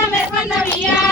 hermana, mi.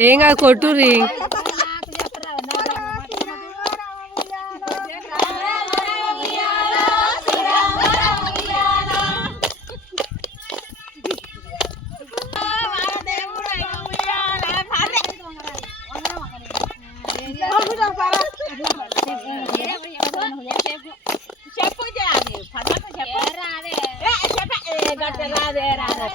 ఏంగా కొట్టురి చెప్పు రాదే చెప్ప గట్ట రాదే రాదే